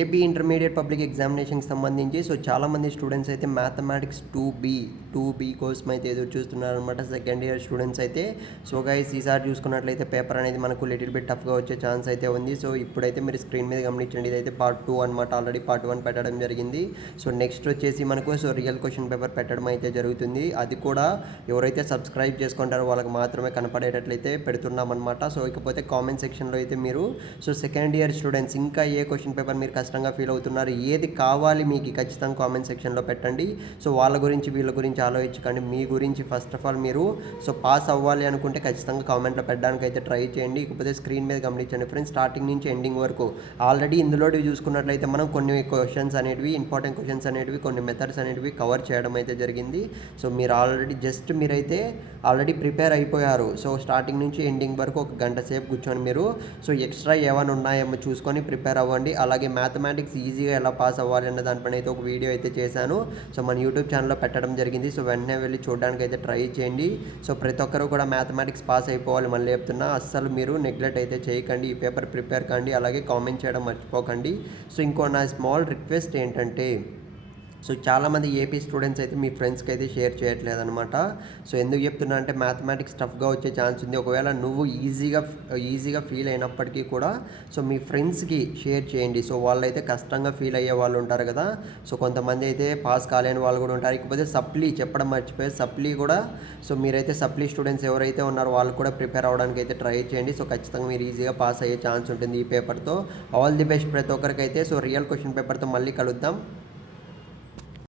AP intermediate public ఎగ్జామినేషన్కి సంబంధించి చాలామంది students అయితే మ్యాథమెటిక్స్ 2B కోసం అయితే ఎదురు చూస్తున్నారనమాట. సెకండ్ ఇయర్ స్టూడెంట్స్ అయితే. గైస్ ఈసారి చూసుకున్నట్లయితే పేపర్ అనేది మనకు లిటిల్ బిట్ టఫ్గా వచ్చే ఛాన్స్ అయితే ఉంది. ఇప్పుడైతే మీరు స్క్రీన్ మీద గమనించండి, ఇదైతే పార్ట్ 2 అనమాట. ఆల్రెడీ పార్ట్ 1 పెట్టడం జరిగింది. నెక్స్ట్ వచ్చేసి మనకు రియల్ క్వశ్చన్ పేపర్ పెట్టడం అయితే జరుగుతుంది. అది కూడా ఎవరైతే సబ్స్క్రైబ్ చేసుకుంటారో వాళ్ళకి మాత్రమే కనపడేటట్లయితే పెడుతున్నామన్నమాట. ఇకపోతే కామెంట్ సెక్షన్లో అయితే మీరు సెకండ్ ఇయర్ స్టూడెంట్స్ ఇంకా ఏ క్వశ్చన్ పేపర్ మీరు కష్టంగా ఫీల్ అవుతున్నారు, ఏది కావాలి మీకు ఖచ్చితంగా కామెంట్ సెక్షన్లో పెట్టండి. వాళ్ళ గురించి వీళ్ళ గురించి ఆలోచించకండి, మీ గురించి ఫస్ట్ ఆఫ్ ఆల్ మీరు పాస్ అవ్వాలి అనుకుంటే ఖచ్చితంగా కామెంట్లో పెట్టడానికి అయితే ట్రై చేయండి. ఇకపోతే స్క్రీన్ మీద గమనించండి ఫ్రెండ్స్, స్టార్టింగ్ నుంచి ఎండింగ్ వరకు ఆల్రెడీ ఇందులో చూసుకున్నట్లయితే మనం కొన్ని క్వశ్చన్స్ అనేటివి, ఇంపార్టెంట్ క్వశ్చన్స్ అనేటివి, కొన్ని మెథడ్స్ అనేటివి కవర్ చేయడం అయితే జరిగింది. మీరు ఆల్రెడీ మీరైతే ఆల్రెడీ ప్రిపేర్ అయిపోయారు. స్టార్టింగ్ నుంచి ఎండింగ్ వరకు ఒక గంట సేపు కూర్చొని మీరు ఎక్స్ట్రా ఏమైనా ఉన్నాయేమో చూసుకొని ప్రిపేర్ అవ్వండి. అలాగే మ్యాథమెటిక్స్ ఈజీగా ఎలా పాస్ అవ్వాలి అన్న దానిపైన అయితే ఒక వీడియో అయితే చేశాను. మన యూట్యూబ్ ఛానల్లో పెట్టడం జరిగింది. వెంటనే వెళ్ళి చూడడానికి అయితే ట్రై చేయండి. ప్రతి ఒక్కరు కూడా మ్యాథమెటిక్స్ పాస్ అయిపోవాలి. మళ్ళీ చెప్తున్నా, అస్సలు మీరు నెగ్లెక్ట్ అయితే చేయకండి. ఈ పేపర్ ప్రిపేర్ కండి, అలాగే కామెంట్ చేయడం మర్చిపోకండి. ఇంకో నా స్మాల్ రిక్వెస్ట్ ఏంటంటే, చాలామంది ఏపీ స్టూడెంట్స్ అయితే మీ ఫ్రెండ్స్కి అయితే షేర్ చేయట్లేదు అనమాట. ఎందుకు చెప్తున్నా అంటే మ్యాథమెటిక్స్ టఫ్గా వచ్చే ఛాన్స్ ఉంది. ఒకవేళ నువ్వు ఈజీగా ఫీల్ అయినప్పటికీ కూడా మీ ఫ్రెండ్స్కి షేర్ చేయండి. వాళ్ళైతే కష్టంగా ఫీల్ అయ్యే వాళ్ళు ఉంటారు కదా. కొంతమంది అయితే పాస్ కాలేని వాళ్ళు కూడా ఉంటారు. ఇకపోతే సప్లీ చెప్పడం మర్చిపోయి, సప్లీ కూడా మీరైతే సప్లీ స్టూడెంట్స్ ఎవరైతే ఉన్నారో వాళ్ళు కూడా ప్రిపేర్ అవ్వడానికి అయితే ట్రై చేయండి. ఖచ్చితంగా మీరు ఈజీగా పాస్ అయ్యే ఛాన్స్ ఉంటుంది ఈ పేపర్తో. ఆల్ ది బెస్ట్ ప్రతి ఒక్కరికైతే. రియల్ క్వశ్చన్ పేపర్తో మళ్ళీ కలుద్దాం.